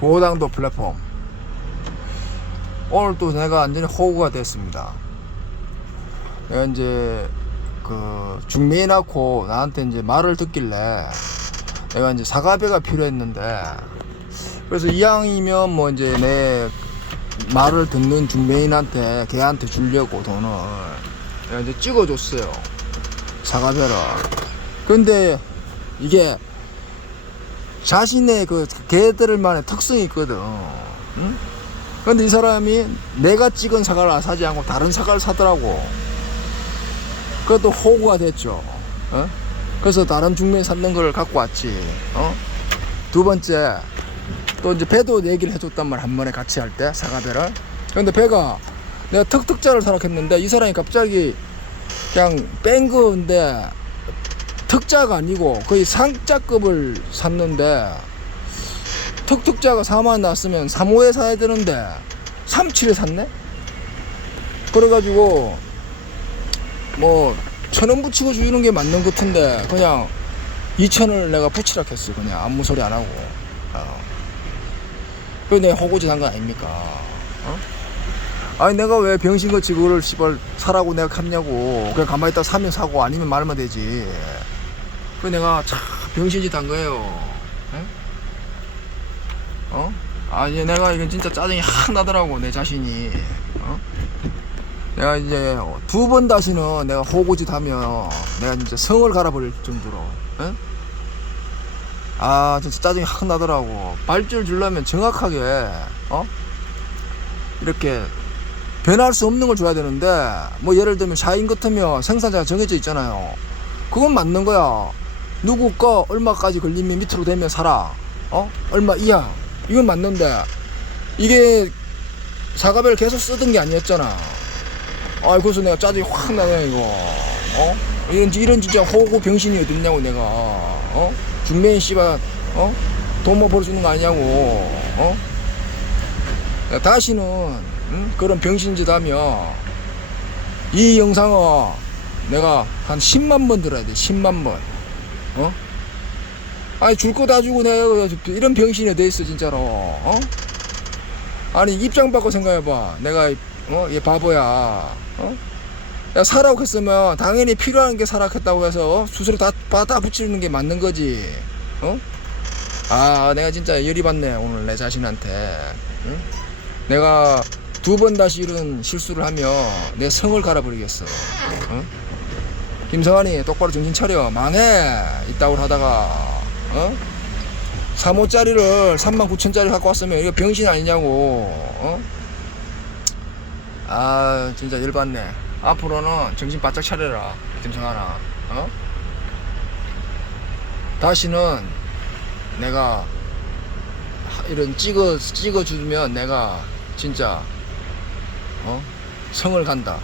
고당도 플랫폼. 오늘 또 내가 완전히 호구가 됐습니다. 내가 이제 그 중매인 낳고 나한테 이제 말을 듣길래 내가 이제 사과배가 필요했는데 그래서 이왕이면 뭐 이제 내 말을 듣는 중매인한테 걔한테 주려고 돈을 내가 이제 찍어줬어요. 사과배를. 근데 이게 자신의 그 개들만의 특성이 있거든. 응? 근데 이 사람이 내가 찍은 사과를 안 사지 않고 다른 사과를 사더라고. 그것도 호구가 됐죠. 어? 그래서 다른 중매에 샀는 걸 갖고 왔지. 어? 두 번째, 또 이제 배도 얘기를 해줬단 말 한 번에 같이 할 때, 사과배를. 근데 배가 내가 턱특자를 사락했는데 이 사람이 갑자기 그냥 뺀 건데 특자가 아니고 거의 상자급을 샀는데 특특자가 4만 나왔으면 3호에 사야 되는데 37에 샀네? 그래가지고 뭐 천원 붙이고 주는 게 맞는 것 같은데 그냥 2천을 내가 붙이라 했어 그냥 아무 소리 안 하고 어. 그내 호구짓 한거 아닙니까 어? 아니 내가 왜 병신같이 그거를 씨발 사라고 내가 갔냐고 그냥 가만히 있다 사면 사고 아니면 말면 되지 그 내가 참 병신짓 한 거예요 에? 어? 아니 내가 이건 진짜 짜증이 확 나더라고 내 자신이 어? 내가 이제 두 번 다시는 내가 호구짓 하면 내가 진짜 성을 갈아버릴 정도로 에? 아 진짜 짜증이 확 나더라고 발줄 주려면 정확하게 어? 이렇게 변할 수 없는 걸 줘야 되는데 뭐 예를 들면 샤인 같으면 생산자가 정해져 있잖아요 그건 맞는 거야 누구 거 얼마까지 걸리면 밑으로 되면 사라 어? 얼마? 이하. 이건 맞는데. 이게 사과배를 계속 쓰던 게 아니었잖아. 아 그래서 내가 짜증이 확 나네 이거. 어? 이런 이런 진짜 호구 병신이 어딨냐고 내가. 어? 중매인 씨발 어돈 뭐 벌어주는 거 아니냐고. 어? 야, 다시는 응? 그런 병신짓 하면 이 영상을 내가 한 10만 번 들어야 돼 10만 번 어? 아니 줄 거 다 주고 내가 이런 병신이 돼 있어 진짜로 어? 아니 입장 바꿔 생각해봐 내가 어? 얘 바보야 어? 야 사라고 했으면 당연히 필요한 게 사라했다고 해서 수수료 다, 다, 다 붙이는 게 맞는 거지 어? 아 내가 진짜 열이 받네 오늘 내 자신한테 응? 내가 두 번 다시 이런 실수를 하면 내 성을 갈아버리겠어 어? 김성환이 똑바로 정신 차려 망해 이따구 하다가 어? 3호짜리를 3만 9천짜리 갖고 왔으면 이거 병신 아니냐고 어? 아 진짜 열받네 앞으로는 정신 바짝 차려라 김성환아 어? 다시는 내가 하- 이런 찍어 찍어 주면 내가 진짜 어 성을 간다